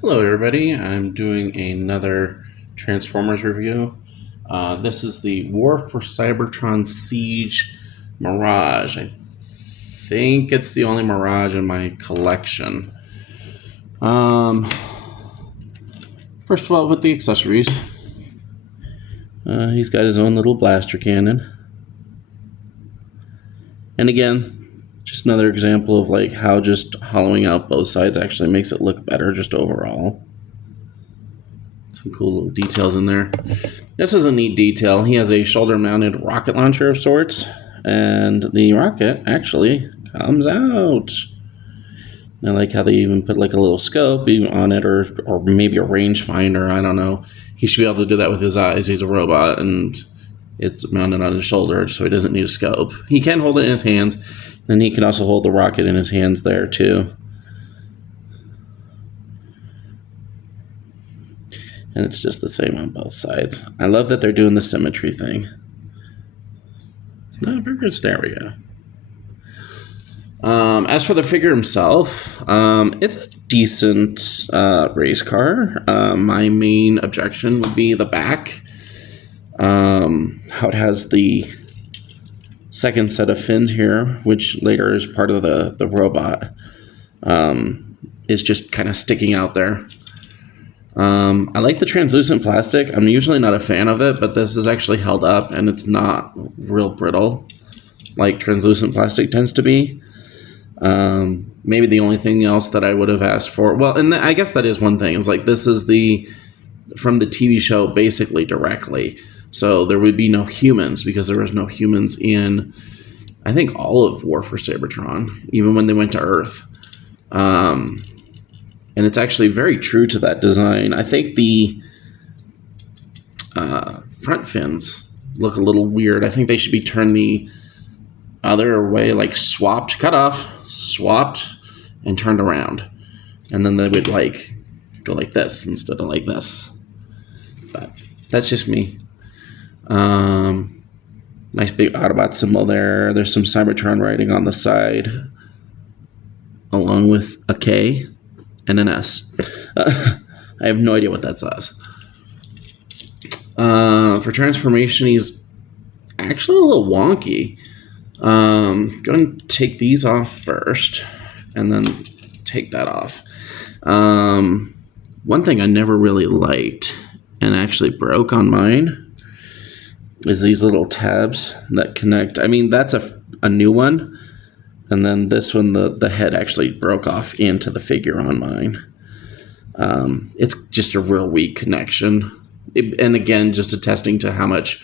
Hello, everybody. I'm doing another Transformers review. This is the War for Cybertron Siege Mirage. I think it's the only Mirage in my collection. Um, First of all, with the accessories, he's got his own little blaster cannon. And again, just another example of like how just hollowing out both sides actually makes it look better just overall. Some cool little details in there. This is a neat detail. He has a shoulder-mounted rocket launcher of sorts, and the rocket actually comes out. I like how they even put like a little scope on it, or maybe a rangefinder. I don't know. He should be able to do that with his eyes. He's a robot, and it's mounted on his shoulder, so he doesn't need a scope. He can hold it in his hands, and he can also hold the rocket in his hands there too. And it's just the same on both sides. I love that they're doing the symmetry thing. It's not very there we go. As for the figure himself, it's a decent race car. My main objection would be the back. How it has the second set of fins here, which later is part of the robot, is just kind of sticking out there. I like the translucent plastic. I'm usually not a fan of it, but this is actually held up and it's not real brittle like translucent plastic tends to be. Maybe the only thing else that I would have asked for, well, and I guess that is one thing, is like this is from the TV show basically directly. So there would be no humans because there was no humans in, I think, all of War for Cybertron, even when they went to Earth. And it's actually very true to that design. I think the front fins look a little weird. I think they should be turned the other way, like swapped, cut off, swapped, and turned around. And then they would like go like this instead of like this. But that's just me. Nice big Autobot symbol there. There's some Cybertron writing on the side, along with a K and an S. I have no idea what that says. For transformation, he's actually a little wonky. Go and take these off first, and then take that off. One thing I never really liked, and actually broke on mine, is these little tabs that connect. I mean, that's a new one. And then this one, the head actually broke off into the figure on mine. It's just a real weak connection. And again, just attesting to how much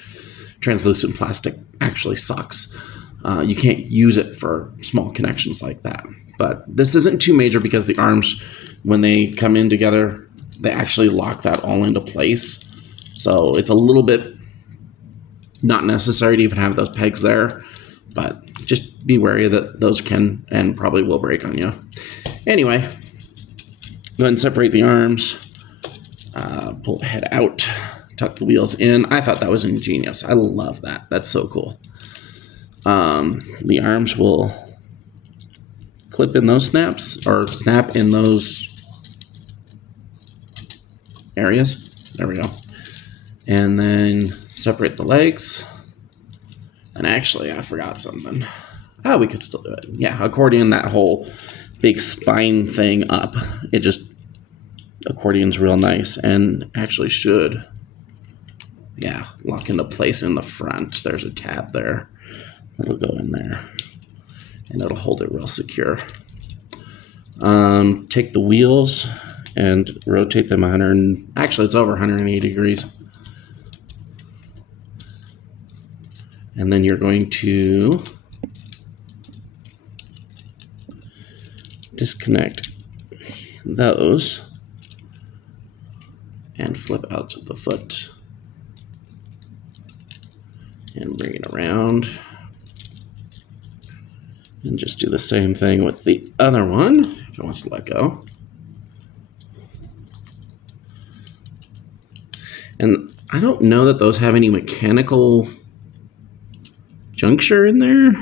translucent plastic actually sucks. You can't use it for small connections like that. But this isn't too major because the arms, when they come in together, they actually lock that all into place. So it's a little bit not necessary to even have those pegs there. But just be wary that those can and probably will break on you. Anyway, go ahead and separate the arms. Pull the head out. Tuck the wheels in. I thought that was ingenious. I love that. That's so cool. The arms will clip in those snaps, or snap in those areas. There we go. And then separate the legs. And actually, I forgot something. Oh, we could still do it. Yeah, accordion that whole big spine thing up. It just, accordion's real nice and actually should, yeah, lock into place in the front. There's a tab there. It'll go in there. And it'll hold it real secure. Take the wheels and rotate them 100, actually it's over 180 degrees. And then you're going to disconnect those and flip out to the foot and bring it around. And just do the same thing with the other one if it wants to let go. And I don't know that those have any mechanical juncture in there.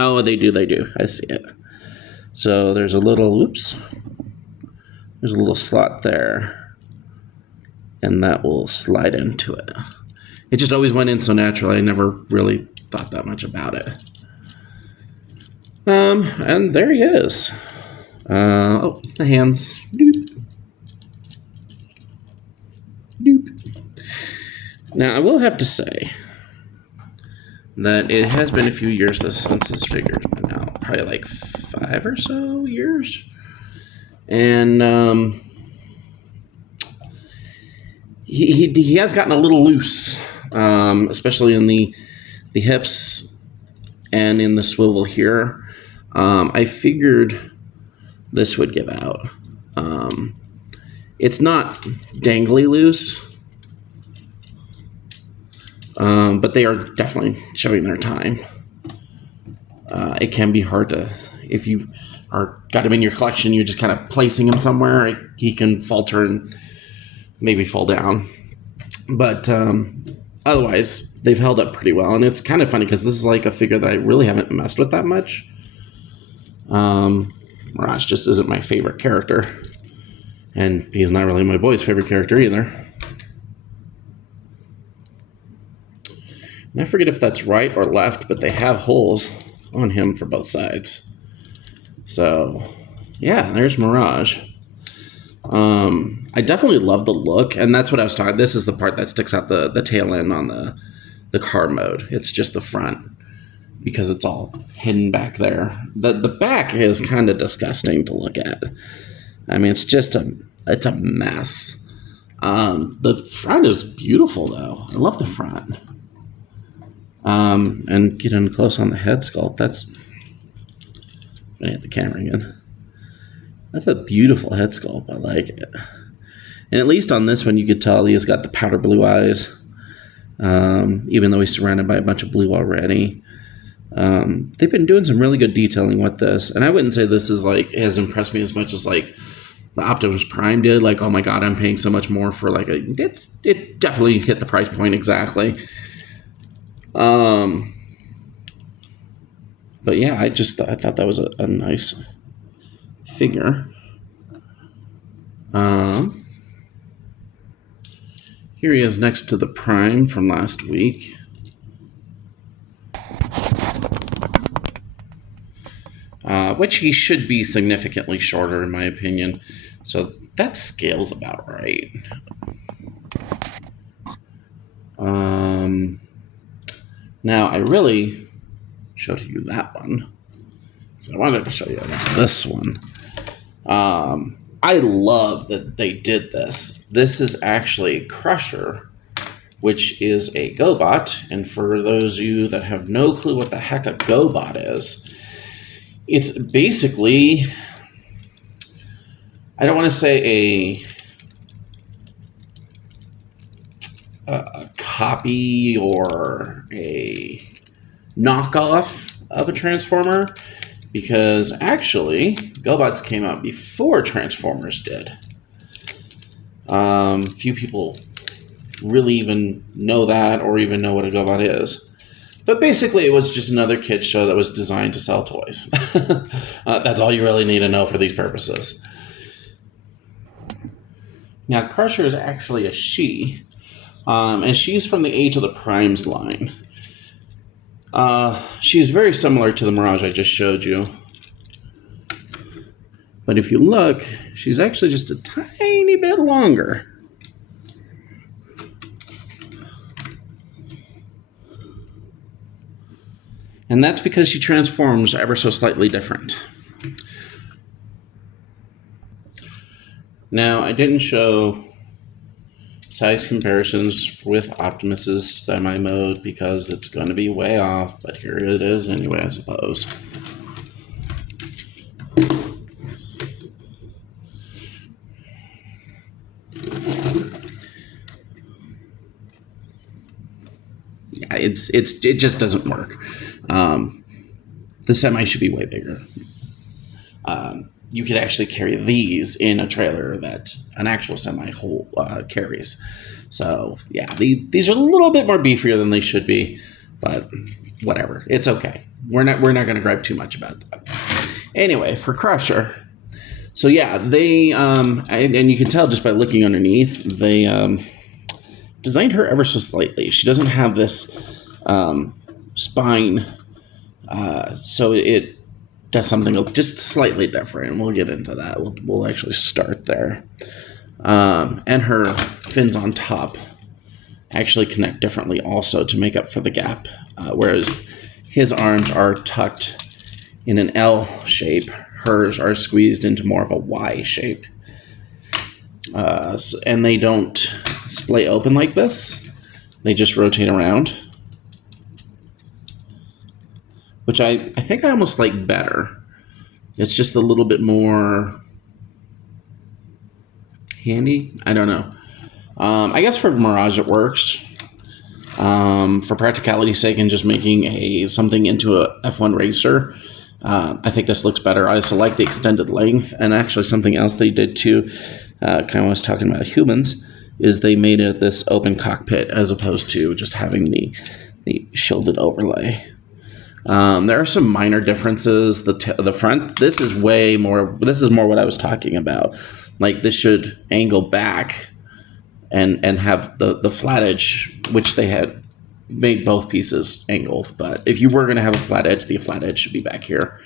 Oh, they do. I see it. So there's a little, oops. There's a little slot there, and that will slide into it. It just always went in so naturally. I never really thought that much about it. And there he is. Oh, the hands. Doop. Doop. Now, I will have to say that it has been a few years since this figure's been out. Probably like 5 or so years. And he has gotten a little loose, especially in the hips and in the swivel here. I figured this would give out. It's not dangly loose, but they are definitely showing their time. It can be hard to, if you got him in your collection, you're just kind of placing him somewhere, he can falter and maybe fall down. But otherwise, they've held up pretty well. And it's kind of funny because this is like a figure that I really haven't messed with that much. Mirage just isn't my favorite character. And he's not really my boy's favorite character either. And I forget if that's right or left, but they have holes on him for both sides. So, yeah, there's Mirage. I definitely love the look, and that's what I was talking. This is the part that sticks out the tail end on the car mode. It's just the front because it's all hidden back there. The back is kind of disgusting to look at. I mean, it's a mess. The front is beautiful though. I love the front. And getting close on the head sculpt. That's I hit the camera again. That's a beautiful head sculpt. I like it. And at least on this one, you could tell he has got the powder blue eyes, even though he's surrounded by a bunch of blue already. They've been doing some really good detailing with this, and I wouldn't say this is like has impressed me as much as like the Optimus Prime did. Like, oh my god, I'm paying so much more for like it definitely hit the price point exactly. But yeah, I thought that was a nice figure. Here he is next to the Prime from last week. Which he should be significantly shorter in my opinion. So that scales about right. Now I really showed you that one. So I wanted to show you this one. I love that they did this. This is actually Crusher, which is a GoBot. And for those of you that have no clue what the heck a GoBot is, it's basically, I don't want to say a copy or a knockoff of a Transformer, because actually GoBots came out before Transformers did. Few people really even know that or even know what a GoBot is. But basically it was just another kid's show that was designed to sell toys. That's all you really need to know for these purposes. Now Crusher is actually a she, and she's from the Age of the Primes line. She's very similar to the Mirage I just showed you. But if you look, she's actually just a tiny bit longer. And that's because she transforms ever so slightly different. Now, I didn't show size comparisons with Optimus's semi-mode because it's going to be way off, but here it is anyway, I suppose. Yeah, it just doesn't work. The semi should be way bigger. You could actually carry these in a trailer that an actual semi carries. So yeah, these are a little bit more beefier than they should be, but whatever, it's okay. We're not going to gripe too much about that. Anyway, for Crusher, So yeah, they and you can tell just by looking underneath, they designed her ever so slightly. She doesn't have this spine, so it does something just slightly different. We'll get into that. We'll actually start there. And her fins on top actually connect differently also to make up for the gap, whereas his arms are tucked in an L shape. Hers are squeezed into more of a Y shape. And they don't splay open like this. They just rotate around, which I think I almost like better. It's just a little bit more handy. I don't know. I guess for Mirage it works. For practicality's sake and just making something into a F1 racer, I think this looks better. I also like the extended length, and actually something else they did too, kind of was talking about humans, is they made it this open cockpit as opposed to just having the shielded overlay. There are some minor differences. The front, this is more what I was talking about. Like this should angle back and have the flat edge, which they had made both pieces angled. But if you were going to have a flat edge, the flat edge should be back here.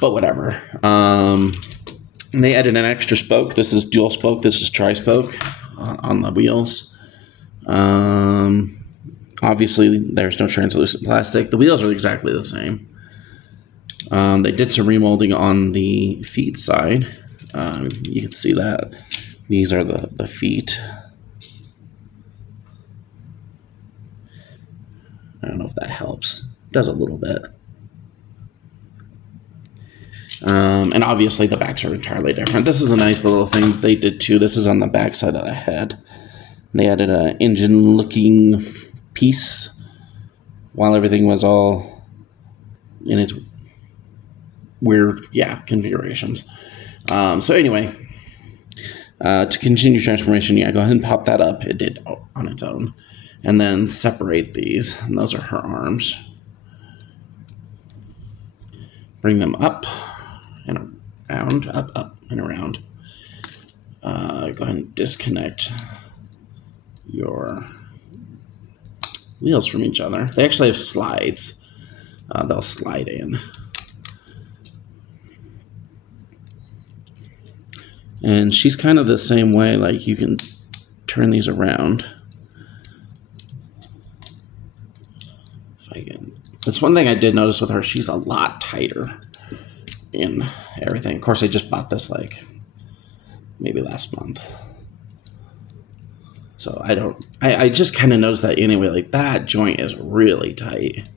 But whatever. They added an extra spoke. This is dual spoke. This is tri-spoke on the wheels. Obviously, there's no translucent plastic. The wheels are exactly the same. They did some remolding on the feet side. You can see that. These are the feet. I don't know if that helps. It does a little bit. And obviously the backs are entirely different. This is a nice little thing they did too. This is on the back side of the head. They added an engine-looking piece while everything was all in its weird, configurations. So anyway, to continue transformation, go ahead and pop that up. It did on its own. And then separate these, and those are her arms. Bring them up and around, up, and around. Go ahead and disconnect your wheels from each other. They actually have slides. They'll slide in. And she's kind of the same way, like you can turn these around. That's one thing I did notice with her. She's a lot tighter in everything. Of course, I just bought this like maybe last month. So I just kind of noticed that anyway. Like that joint is really tight.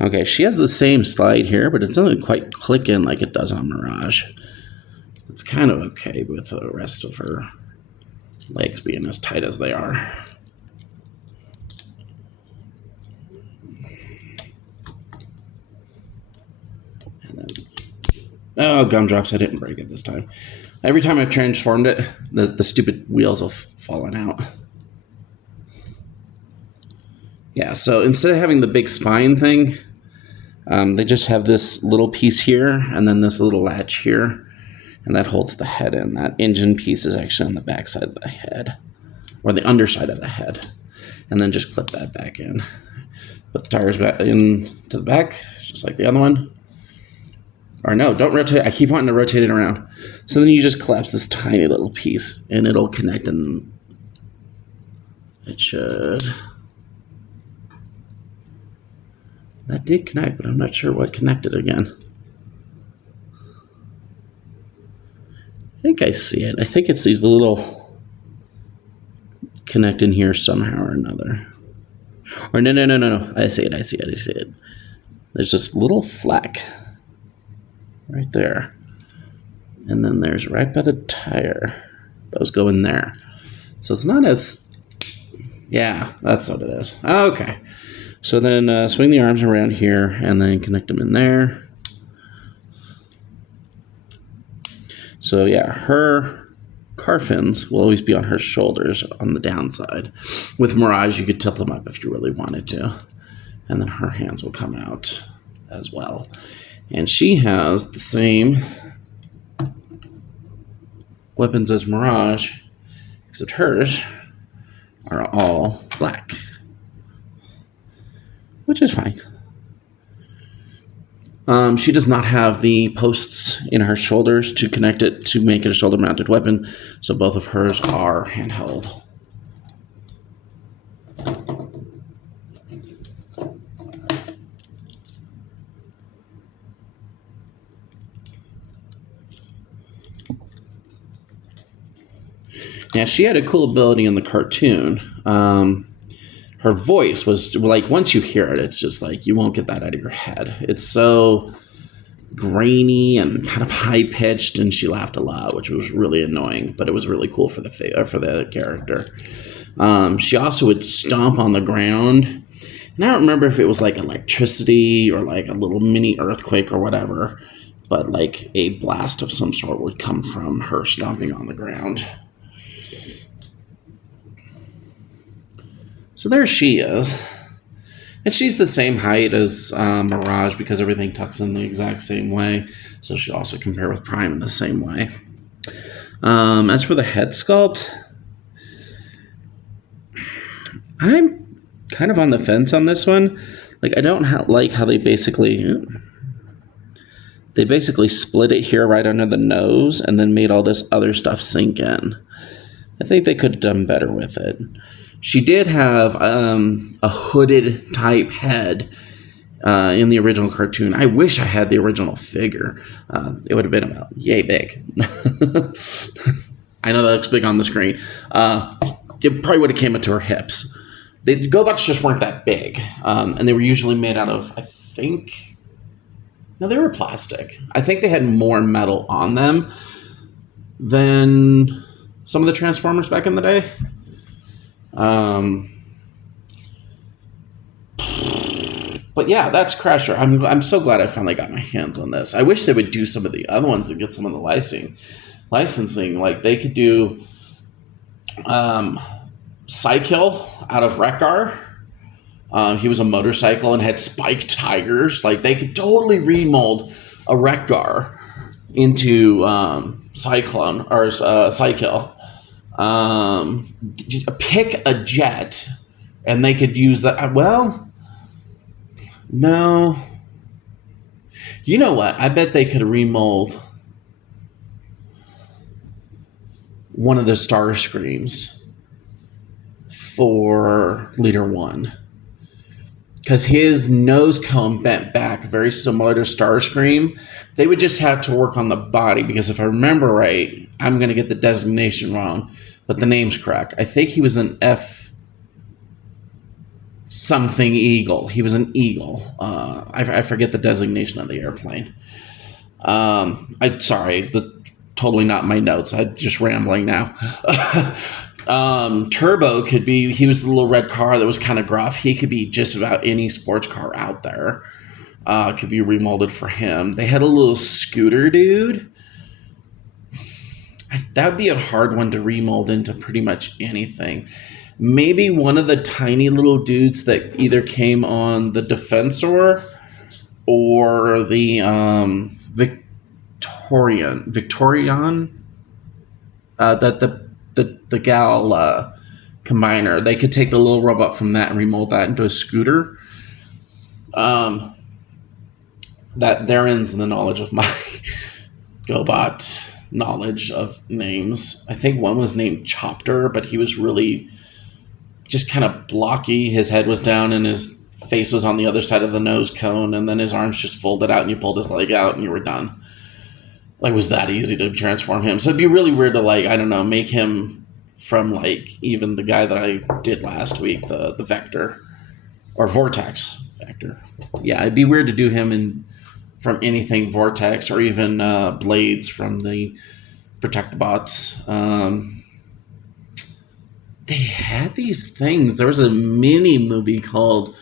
Okay, she has the same slide here, but it doesn't quite click in like it does on Mirage. It's kind of okay with the rest of her legs being as tight as they are. And then, oh, gumdrops, I didn't break it this time. Every time I've transformed it, the stupid wheels have fallen out. Yeah, so instead of having the big spine thing, they just have this little piece here and then this little latch here. And that holds the head in. That engine piece is actually on the back side of the head, or the underside of the head. And then just clip that back in. Put the tires back in to the back, just like the other one. Or no, don't rotate. I keep wanting to rotate it around. So then you just collapse this tiny little piece, and it'll connect, and it should. That did connect, but I'm not sure what connected again. I think I see it. I think it's these little connect in here somehow or another. Or no. I see it. There's this little fleck right there. And then there's right by the tire. Those go in there. So it's not as... Yeah, that's what it is. Okay. So then swing the arms around here and then connect them in there. So yeah, her car fins will always be on her shoulders on the downside. With Mirage, you could tilt them up if you really wanted to. And then her hands will come out as well. And she has the same weapons as Mirage, except hers are all black, which is fine. She does not have the posts in her shoulders to connect it to make it a shoulder-mounted weapon, so both of hers are handheld. Now, she had a cool ability in the cartoon. Her voice was like, once you hear it, it's just like you won't get that out of your head. It's so grainy and kind of high pitched, and she laughed a lot, which was really annoying, but it was really cool for the character. She also would stomp on the ground, and I don't remember if it was like electricity or like a little mini earthquake or whatever, but like a blast of some sort would come from her stomping on the ground. So there she is. And she's the same height as Mirage because everything tucks in the exact same way. So she'll also compare with Prime in the same way. As for the head sculpt, I'm kind of on the fence on this one. Like, I don't like how they basically split it here right under the nose and then made all this other stuff sink in. I think they could have done better with it. She did have a hooded type head in the original cartoon. I wish I had the original figure. It would have been about yay big. I know that looks big on the screen. It probably would have came up to her hips. The GoBots just weren't that big. And they were usually made out of, no, they were plastic. I think they had more metal on them than some of the Transformers back in the day. But yeah, that's Crasher. I'm so glad I finally got my hands on this. I wish they would do some of the other ones and get some of the licensing. Like they could do Cykill out of Wreck-Gar. He was a motorcycle and had spiked tires. Like they could totally remold a Wreck-Gar into Cyclone or Cykill. Pick a jet and they could use that. Well, no. You know what? I bet they could remold one of the Starscreams for Leader 1. Because his nose cone bent back, very similar to Starscream. They would just have to work on the body, because if I remember right, I'm going to get the designation wrong, but the name's correct. I think he was an F something Eagle. He was an Eagle. I forget the designation of the airplane. Totally not my notes. I'm just rambling now. Turbo could be, he was the little red car that was kind of gruff. He could be just about any sports car out there. Could be remolded for him. They had a little scooter dude. That would be a hard one to remold into pretty much anything. Maybe one of the tiny little dudes that either came on the Defensor or the Victorian, the Gal combiner. They could take the little robot from that and remold that into a scooter. That there ends the knowledge of my GoBot knowledge of names. I think one was named Chopter, but he was really just kind of blocky. His head was down and his face was on the other side of the nose cone, and then his arms just folded out and you pulled his leg out and you were done. Like, it was that easy to transform him. So it'd be really weird to, like, I don't know, make him from, like, even the guy that I did last week, the Vector, or Vortex Vector. Yeah, it'd be weird to do him from anything Vortex, or even Blades from the Protectobots. They had these things. There was a mini movie called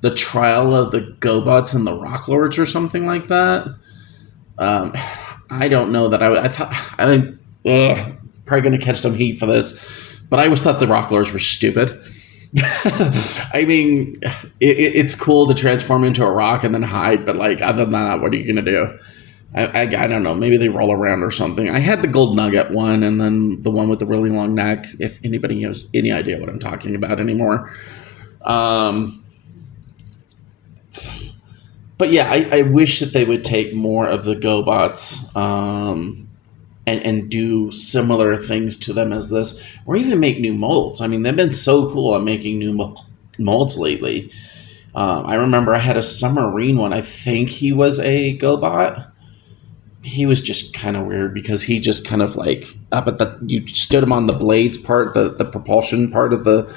The Trial of the GoBots and the Rock Lords or something like that. I don't know that I thought, probably going to catch some heat for this, but I always thought the rock lures were stupid. I mean, it's cool to transform into a rock and then hide, but like other than that, what are you going to do? I don't know. Maybe they roll around or something. I had the gold nugget one and then the one with the really long neck, if anybody has any idea what I'm talking about anymore. But yeah, I wish that they would take more of the GoBots and do similar things to them as this, or even make new molds. I mean, they've been so cool at making new molds lately. I remember I had a submarine one. I think he was a GoBot. He was just kind of weird because he just kind of like up at you stood him on the blades part, the propulsion part of the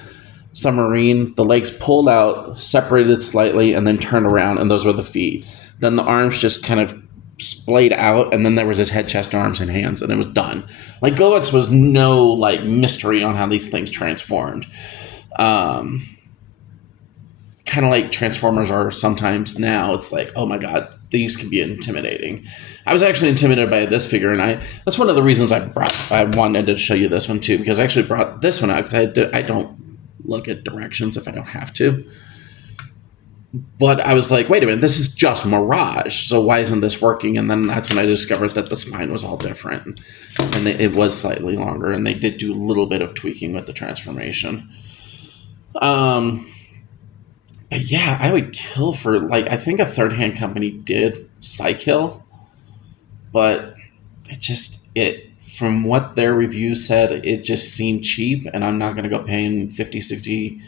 submarine. The legs pulled out, separated slightly, and then turned around, and those were the feet. Then the arms just kind of splayed out, and then there was his head, chest, arms, and hands, and it was done. Like GoBots was no like mystery on how these things transformed. Kind of like Transformers are sometimes now. It's like, oh my god, these can be intimidating. I was actually intimidated by this figure, and that's one of the reasons I wanted to show you this one too, because I actually brought this one out because I don't look at directions if I don't have to. But I was like, wait a minute, this is just Mirage, so why isn't this working? And then that's when I discovered that the spine was all different, and it was slightly longer, and they did do a little bit of tweaking with the transformation. But yeah, I would kill for, like, I think a third-hand company did Psykill, but from what their review said, it just seemed cheap, and I'm not going to go paying $50, $60,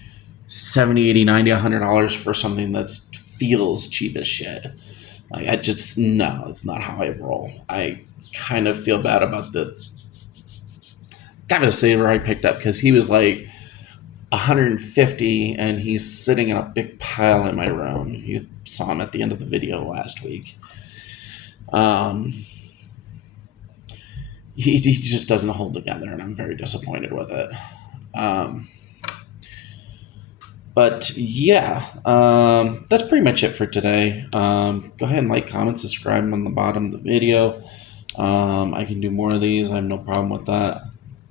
$70, $80, $90, $100 for something that feels cheap as shit. Like, no, it's not how I roll. I kind of feel bad about the Devastator I picked up because he was like 150 and he's sitting in a big pile in my room. You saw him at the end of the video last week. He just doesn't hold together, and I'm very disappointed with it. But yeah, that's pretty much it for today. Go ahead and like, comment, subscribe on the bottom of the video. I can do more of these. I have no problem with that.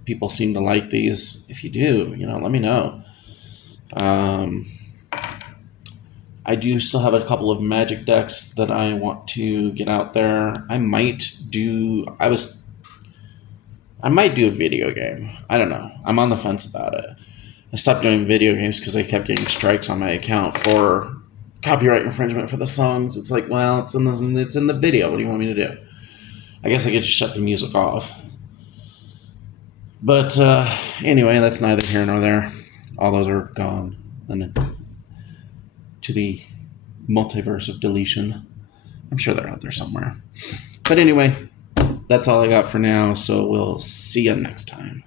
People seem to like these. If you do, let me know. I do still have a couple of Magic decks that I want to get out there. I might do a video game. I don't know. I'm on the fence about it. I stopped doing video games because I kept getting strikes on my account for copyright infringement for the songs. It's like, well, it's in the video. What do you want me to do? I guess I could just shut the music off. But anyway, that's neither here nor there. All those are gone and to the multiverse of deletion. I'm sure they're out there somewhere. But anyway, that's all I got for now, so we'll see you next time.